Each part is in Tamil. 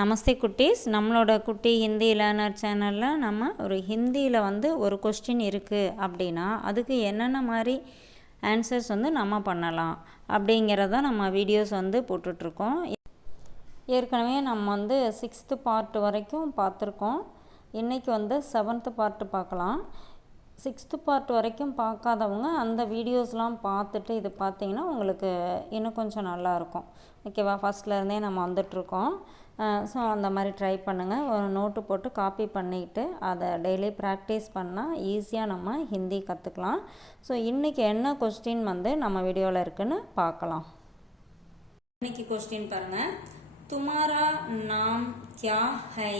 நமஸ்தே குட்டீஸ், நம்மளோட குட்டி ஹிந்தி லேர்னர் சேனலில் நம்ம ஒரு ஹிந்தியில் ஒரு கொஸ்டின் இருக்குது அப்படின்னா அதுக்கு என்னென்ன மாதிரி ஆன்சர்ஸ் நம்ம பண்ணலாம் அப்படிங்கிறத நம்ம வீடியோஸ் போட்டுட்ருக்கோம். ஏற்கனவே நம்ம 6th பார்ட் வரைக்கும் பார்த்துருக்கோம். இன்றைக்கி 7th பார்ட் பார்க்கலாம். 6th பார்ட் வரைக்கும் பார்க்காதவங்க அந்த வீடியோஸ்லாம் பார்த்துட்டு இது பார்த்தீங்கன்னா உங்களுக்கு இன்னும் கொஞ்சம் நல்லாயிருக்கும். ஓகேவா? ஃபஸ்ட்லேருந்தே நம்ம வந்துட்ருக்கோம். ஸோ அந்த மாதிரி ட்ரை பண்ணுங்கள். ஒரு நோட்டு போட்டு காப்பி பண்ணிவிட்டு அதை டெய்லி ப்ராக்டிஸ் பண்ணால் ஈஸியாக நம்ம ஹிந்தி கற்றுக்கலாம். ஸோ இன்றைக்கி என்ன கொஸ்டின் நம்ம வீடியோவில் இருக்குதுன்னு பார்க்கலாம். இன்றைக்கி கொஸ்டின் பாருங்கள். துமாரா நாம் கியா ஹை.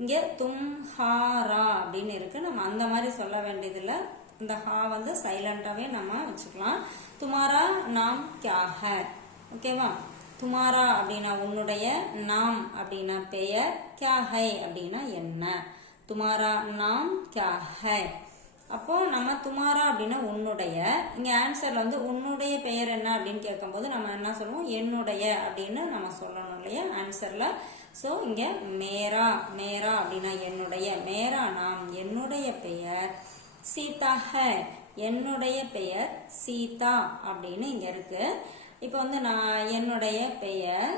இங்கே தும்ஹாரா அப்படின்னு இருக்குது. நம்ம அந்த மாதிரி சொல்ல வேண்டியதில்லை. இந்த ஹா சைலண்ட்டாகவே நம்ம வச்சுக்கலாம். துமாரா நாம் கியா ஹை. ஓகேவா? துமாரா அப்படின்னா உன்னுடைய, நாம் அப்படின்னா பெயர், கியா ஹை அப்படின்னா என்ன. துமாரா நாம் கியா ஹை. அப்போ நம்ம துமாரா அப்படின்னா உன்னுடைய, இங்கே ஆன்சர்ல உன்னுடைய பெயர் என்ன அப்படின்னு கேட்கும்போது நம்ம என்ன சொல்லுவோம், என்னுடைய அப்படின்னு நம்ம சொல்லணும் இல்லையா ஆன்சர்ல. ஸோ இங்கே மேரா, மேரா அப்படின்னா என்னுடைய, மேரா நாம் என்னுடைய பெயர், சீதா ஹை என்னுடைய பெயர் சீதா அப்படின்னு இங்கே இருக்கு. இப்போ நான் என்னுடைய பெயர்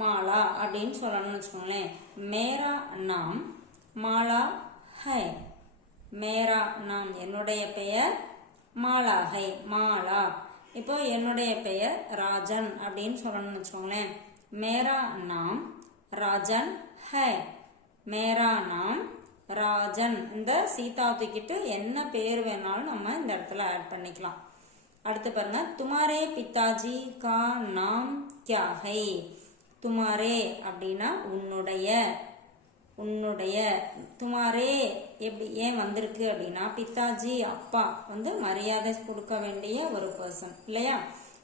மாலா அப்படின்னு சொல்லணும்னு வச்சுக்கோங்களேன். மேரா நாம் மாலா ஹை. மேரா நாம் என்னுடைய பெயர் மாலா ஹை, மாலா. இப்போ என்னுடைய பெயர் ராஜன் அப்படின்னு சொல்லணும்னு வச்சுக்கோங்களேன். மேரா நாம் ராஜன் ஹை. மேரா நாம் ராஜன். இந்த சீதா தூக்கிட்டு என்ன பேர் வேணாலும் நம்ம இந்த இடத்துல ஆட் பண்ணிக்கலாம். அடுத்து பாருங்க. துமாரே பிதாஜி கா நாம் கியா ஹை. துமாரே அப்படின்னா உன்னுடைய, உன்னுடைய. துமாரே எப்படி ஏன் வந்திருக்கு அப்படின்னா பிதாஜி அப்பா மரியாதை கொடுக்க வேண்டிய ஒரு பர்சன் இல்லையா.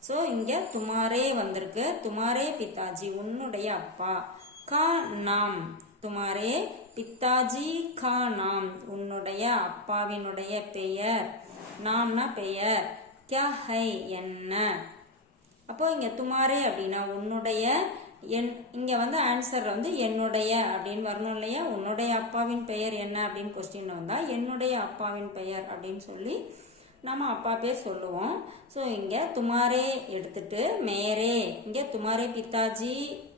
ஸோ இங்க துமாரே வந்திருக்கு. துமாரே பிதாஜி உன்னுடைய அப்பா, கா நாம் துமாரே பிதாஜி கா நாம் உன்னுடைய அப்பாவினுடைய பெயர், நாம்னா பெயர், கியா ஹை என்ன. அப்போ இங்க துமாரே அப்படின்னா உன்னுடைய, இங்க ஆன்சர்ல என்னுடைய அப்படின்னு வரணும் இல்லையா. உன்னுடைய அப்பாவின் பெயர் என்ன அப்படின்னு கொஸ்டின் வந்தா என்னுடைய அப்பாவின் பெயர் அப்படின்னு சொல்லி நம்ம அப்பா பேர் சொல்லுவோம். ஸோ இங்க துமாரே எடுத்துட்டு மேரே, இங்க துமாரே பிதாஜி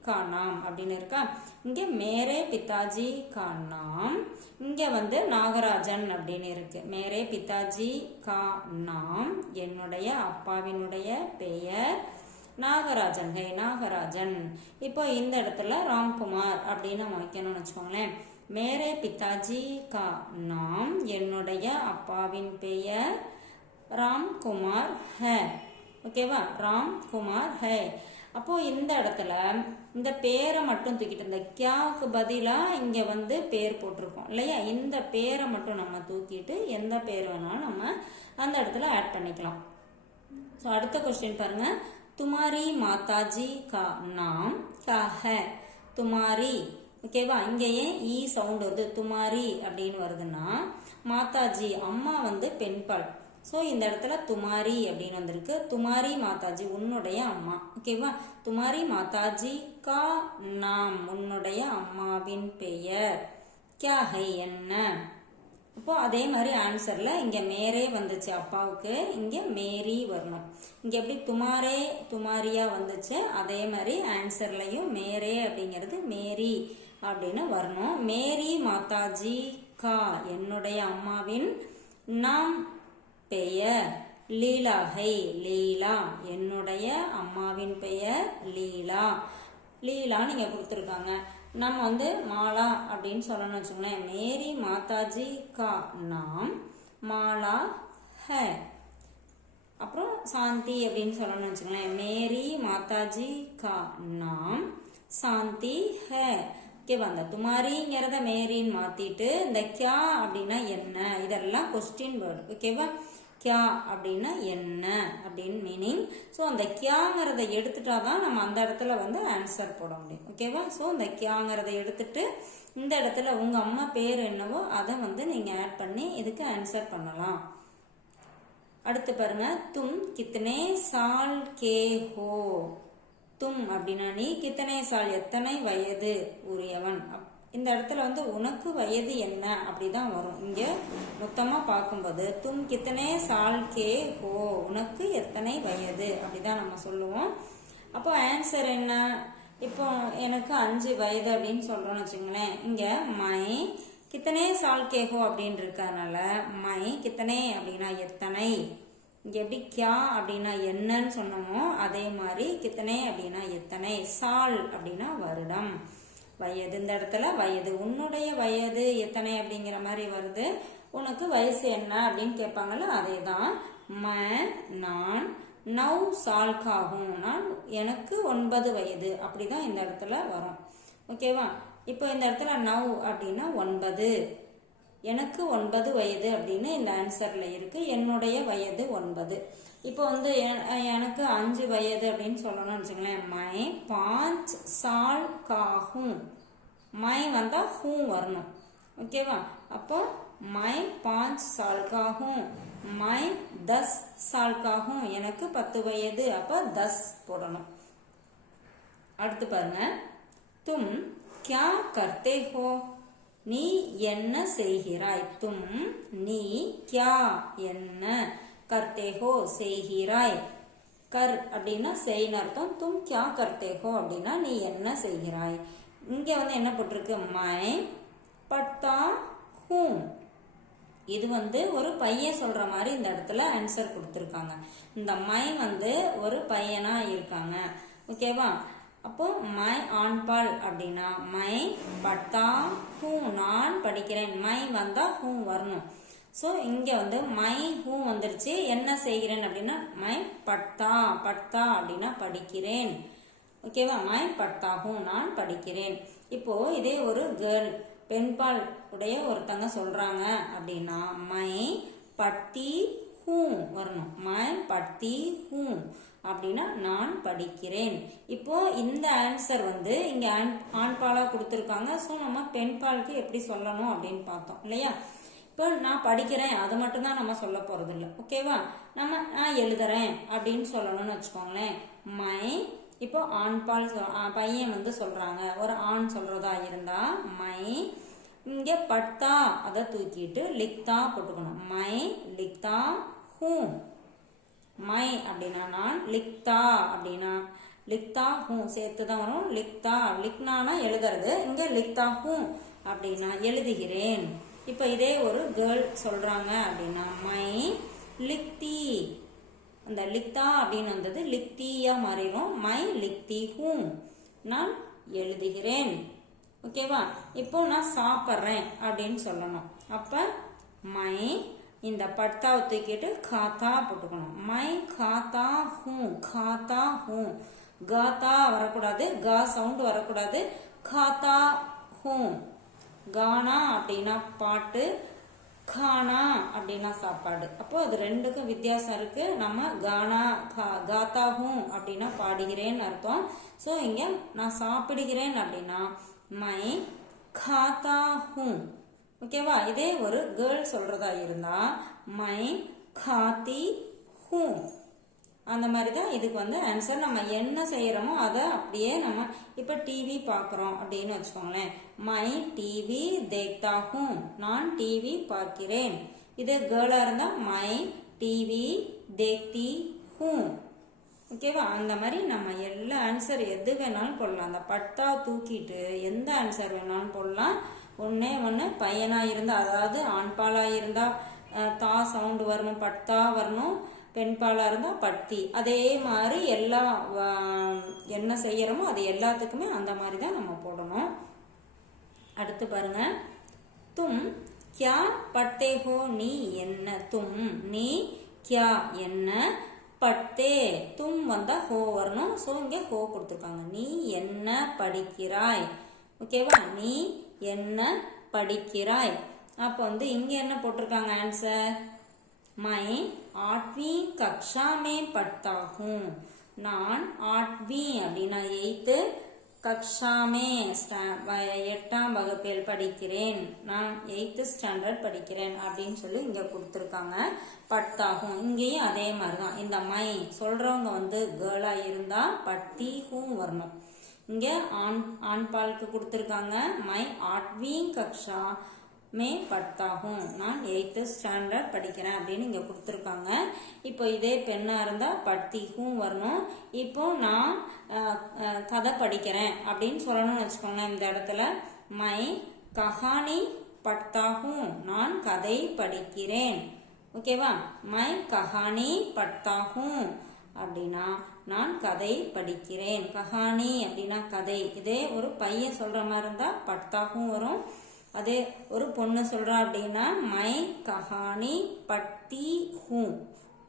கா நாம் அப்படின்னு இருக்கா. இங்க மேரே பிதாஜி கா நாம், இங்க நாகராஜன் அப்படின்னு இருக்கு. மேரே பிதாஜி கா நாம் என்னுடைய அப்பாவினுடைய பெயர் நாகராஜன் ஹை, நாகராஜன். இப்போ இந்த இடத்துல ராம்குமார் அப்படின்னு நம்ம வைக்கணும்னு வச்சுக்கோங்களேன். மேரே பிதாஜி கா நாம் என்னுடைய அப்பாவின் பெயர் ராம்குமார் ஹை. ஓகேவா? ராம்குமார் ஹை. அப்போ இந்த இடத்துல இந்த பேரை மட்டும் தூக்கிட்டு, இந்த கியாவுக்கு பதிலாக இங்கே பேர் போட்டிருக்கோம் இல்லையா. இந்த பேரை மட்டும் நம்ம தூக்கிட்டு எந்த பேர் வேணாலும் நம்ம அந்த இடத்துல ஆட் பண்ணிக்கலாம். ஸோ அடுத்த கொஸ்டின் பாருங்க. துமாரி மாதாஜி கா நாம் கா ஹை. துமாரி. ஓகேவா? இங்கே ஏன் ஈ சவுண்ட் வருது, துமாரி அப்படின்னு வருதுன்னா மாதாஜி அம்மா பெண்பால். ஸோ இந்த இடத்துல துமாரி அப்படின்னு வந்திருக்கு. துமாரி மாதாஜி உன்னுடைய அம்மா. ஓகேவா? துமாரி மாதாஜி கா நாம் உன்னுடைய அம்மாவின் பெயர், கியா ஹை என்ன. இப்போ அதே மாதிரி ஆன்சர்ல இங்க மேரே வந்துச்சு அப்பாவுக்கு, இங்க மேரி வரணும். இங்க எப்படி துமாரே துமாரியா வந்துச்சு அதே மாதிரி ஆன்சர்லயும் மேரே அப்படிங்கிறது மேரி அப்படின்னு வரணும். மேரி மாதாஜி கா என்னுடைய அம்மாவின், நாம் பெயர் லீலா ஹை, லீலா என்னுடைய அம்மாவின் பெயர் லீலா. லீலா நீங்க கொடுத்துருக்காங்க. நம்ம மாலா அப்படின்னு சொல்லணும்னு வச்சுக்கோங்களேன். மேரி மாதாஜி கா நாம் மாலா ஹை. அப்புறம் சாந்தி அப்படின்னு சொல்லணும்னு வச்சுக்கோங்களேன். மேரி மாதாஜி கா நாம் சாந்தி ஹை. ஓகேவா? அந்த துமாரிங்கிறத மேரின்னு மாத்திட்டு இந்த கியா அப்படின்னா என்ன, இதெல்லாம் கொஸ்டின் வேர்டு. ஓகேவா? கியா அப்படின்னா என்ன அப்படின்னு மீனிங். ஸோ அந்த கியாங்கிறத எடுத்துட்டாதான் நம்ம அந்த இடத்துல ஆன்சர் போட முடியும். ஓகேவா? ஸோ இந்த கியாங்கிறத எடுத்துட்டு இந்த இடத்துல உங்க அம்மா பேர் என்னவோ அதை நீங்க ஆட் பண்ணி இதுக்கு ஆன்சர் பண்ணலாம். அடுத்து பாருங்க. தும் கித்தனே சால் கே ஹோ. தும் அப்படின்னா நீ, கித்தனை சால் எத்தனை வயது உரியவன். இந்த இடத்துல வந்து உனக்கு வயது என்ன அப்படிதான் வரும். இங்க மொத்தமா பார்க்கும்போது தும் கித்தனை சால் கே ஹோ, உனக்கு எத்தனை வயது அப்படிதான் நம்ம சொல்லுவோம். அப்போ ஆன்சர் என்ன? இப்போ எனக்கு 5 வயது அப்படின்னு சொல்றோம்னு வச்சுங்களேன். இங்க மை கித்தனை சால் கே ஹோ அப்படின்னு இருக்கறனால மை கித்தனை அப்படின்னா எத்தனை. இங்க எப்படி கியா அப்படின்னா என்னன்னு சொன்னோமோ அதே மாதிரி கித்தனை அப்படின்னா எத்தனை, சால் அப்படின்னா வருடம், வயது. இந்த இடத்துல வயது, உன்னுடைய வயது எத்தனை அப்படிங்கிற மாதிரி வருது. உனக்கு வயசு என்ன அப்படின்னு கேட்பாங்கல்ல, அதே தான். நான் 9 சால் காகும், நான் எனக்கு 9 வயது அப்படிதான் இந்த இடத்துல வரும். ஓகேவா? இப்போ இந்த இடத்துல 9 அப்படின்னா 9, எனக்கு 9 வயது அப்படின்னு இந்த ஆன்சர்ல இருக்கு. என்னுடைய வயது 9. இப்போ வந்து எனக்கு 5 வயது அப்படின்னு சொல்லணும்னு வச்சுங்களேன். மை 5 சால் காகும், மை வந்தா ஹூ வரணும். ஓகேவா? அப்போ மை 5 சால் காகும், மை 10 சால் காகும், எனக்கு 10 வயது. அப்போ 10 போடணும். அடுத்து பாருங்க, தும் கியா கர்த்தே ஹோ, நீ என்ன செய்கிறாய். தும் நீ, கியா என்ன, கர்த்தே ஹோ செய்கிறாய். கர் அப்படின்னா செய்ன்னு அர்த்தம். தும் கியா கர்த்தே ஹோ அப்படின்னா நீ என்ன செய்கிறாய். இங்க வந்து என்ன போட்டிருக்கு? My patta who. இது வந்து ஒரு பையன் சொல்ற மாதிரி இந்த இடத்துல ஆன்சர் கொடுத்துருக்காங்க. இந்த மை வந்து ஒரு பையனா இருக்காங்க. ஓகேவா? அப்போ மை ஆண்பால் அப்படின்னா மை பட்டா ஹூ, நான் படிக்கிறேன். மை வந்தா ஹூ வரணும். ஸோ இங்க வந்து மை ஹூ வந்துருச்சு. என்ன செய்கிறேன் அப்படின்னா மை பட்டா, பட்டா அப்படின்னா படிக்கிறேன். ஓகேவா? மை பட்டா ஹூ, நான் படிக்கிறேன். இப்போ இதே ஒரு கேர்ள், பெண்பால் உடைய ஒருத்தங்க சொல்றாங்க அப்படின்னா மை பட்டி ஹூ வரணும். மை பட்டி ஹூ அப்படின்னா நான் படிக்கிறேன். இப்போ இந்த ஆன்சர் வந்து இங்க ஆண்பாலா கொடுத்துருக்காங்க. ஸோ நம்ம பெண்பாலுக்கு எப்படி சொல்லணும் அப்படின்னு பார்த்தோம் இல்லையா? இப்போ நான் படிக்கிறேன் அது மட்டும் தான் நம்ம சொல்ல போறது இல்லை. ஓகேவா? நம்ம நான் எழுதுறேன் அப்படின்னு சொல்லணும்னு வச்சுக்கோங்களேன். மை, இப்போ ஆண்பால் பையன் வந்து சொல்றாங்க, ஒரு ஆண் சொல்றதா இருந்தா மை, இங்க பட்டா அதை தூக்கிட்டு லிக்தா போட்டுக்கணும். My லிக்தா who. மை அப்படின்னா நான், லிக்தா அப்படின்னா லிக்தா ஹூ சேர்த்துதான் வரும். லிக்தா, லிக்னானா எழுதுறது, இங்க லிக்தா ஹூ அப்படின்னா எழுதுகிறேன். இப்ப இதே ஒரு கேர்ள் சொல்றாங்க அப்படின்னா மை லிக்தி, அந்த லிக்தா அப்படின்னு வந்தது லிக்தியா மாறிடும். மை லிக்தி ஹூ, நான் எழுதுகிறேன். ஓகேவா? இப்போ நான் சாப்பிட்றேன் அப்படின்னு சொல்லணும். அப்ப மை, இந்த பட்டாவை தூக்கிட்டு காத்தா போட்டுக்கணும். My Katha who, Katha who. காத்தா வரக்கூடாது, கா சவுண்ட் வரக்கூடாது. காத்தா ஹூ. கானா அப்படின்னா பாட்டு, கானா அப்படின்னா சாப்பாடு. அப்போ அது ரெண்டுக்கும் வித்தியாசம் இருக்கு. நம்ம கானா காத்தா ஹூ அப்படின்னா பாடுகிறேன்னு அர்த்தம். ஸோ இங்க நான் சாப்பிடுகிறேன் அப்படின்னா மை காத்தா ஹூ. ஓகேவா? இதே ஒரு கேர்ள் சொல்றதா இருந்தா மை காத்தி ஹூ. அந்த மாதிரி தான் இதுக்கு வந்து ஆன்சர். நம்ம என்ன செய்யறோமோ அதை அப்படியே நம்ம இப்ப டிவி பாக்குறோம் அப்படின்னு வச்சுக்கோங்களேன். மை டிவி தேக்தா ஹூ, நான் டிவி பார்க்கிறேன். இது கேர்ளா இருந்தா மை டிவி தேக்தி ஹூ. ஓகேவா? அந்த மாதிரி நம்ம எல்லா ஆன்சர் எது வேணாலும் போடலாம். அந்த பட்டா தூக்கிட்டு எந்த ஆன்சர் வேணாலும் போடலாம். ஒன்னே ஒன்று பையனா இருந்தா, அதாவது ஆண்பாலா இருந்தா தா சவுண்ட் வரணும், பட்டா வரணும். பெண்பாலா இருந்தா பட்டி. அதே மாதிரி எல்லா என்ன செய்யறோமோ அது எல்லாத்துக்குமே அந்த மாதிரி தான் நம்ம போடணும். அடுத்து பாருங்க, தும் கியா பட்டே ஹோ, நீ என்ன. தும் நீ, கியா என்ன, பட்டே தும் வந்தா ஹோ வரணும். ஸோ இங்கே ஹோ கொடுத்துருக்காங்க. நீ என்ன படிக்கிறாய். ஓகேவா? நீ என்ன படிக்கிறாய். அப்போ வந்து இங்க என்ன போட்டிருக்காங்க ஆன்சர்? மை 8वीं कक्षा में पढ़ता हूँ. நான் 8वीं அப்படின்னா 8th கக்ஷாமே 8ஆம் வகுப்பில் படிக்கிறேன், நான் 8th ஸ்டாண்டர்ட் படிக்கிறேன் அப்படின்னு சொல்லி இங்க கொடுத்துருக்காங்க. பட்டாகும் இங்கேயும் அதே மாதிரிதான். இந்த மை சொல்றவங்க வந்து கேர்ளா இருந்தா பட்டிஹும் வரணும். இங்க ஆண் பாலுக்கு கொடுத்துருக்காங்க. மை 8वीं கக்ஷா மே பட்டாகும், நான் 8th ஸ்டாண்டர்ட் படிக்கிறேன் அப்படின்னு இங்க கொடுத்துருக்காங்க. இப்போ இதே பெண்ணா இருந்தா பட்டிஹும் வரணும். இப்போ நான் கதை படிக்கிறேன் அப்படின்னு சொல்லணும்னு வச்சுக்கோங்க. இந்த இடத்துல மை கஹானி பட்டாகும், நான் கதை படிக்கிறேன். ஓகேவா? மை கஹானி பட்டாகும் அப்படின்னா நான் கதை படிக்கிறேன். கஹானி அப்படின்னா கதை. இதே ஒரு பையன் சொல்ற மாதிரி இருந்தா பட்டாகும் வரும். அதே ஒரு பொண்ணு சொல்றா அப்படின்னா மை கஹானி பட்டி ஹூ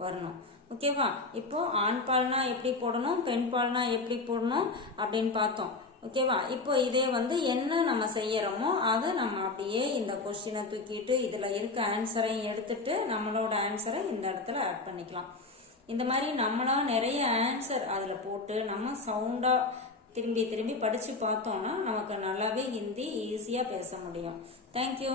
வரணும். ஓகேவா? இப்போ ஆண் பால்னா எப்படி போடணும், பெண் பால்னா எப்படி போடணும் அப்படின்னு பார்த்தோம். ஓகேவா? இப்போ இதே வந்து என்ன நம்ம செய்யறோமோ அதை நம்ம அப்படியே இந்த கொஸ்டினை தூக்கிட்டு இதுல இருக்க ஆன்சரையும் எடுத்துட்டு நம்மளோட ஆன்சரை இந்த இடத்துல ஆட் பண்ணிக்கலாம். இந்த மாதிரி நம்மளா நிறைய ஆன்சர் அதுல போட்டு நம்ம சவுண்டா திரும்பி திரும்பி படிச்சு பார்த்தோம்னா நமக்கு நல்லாவே ஹிந்தி ஈஸியா பேச முடியும். தேங்க்யூ.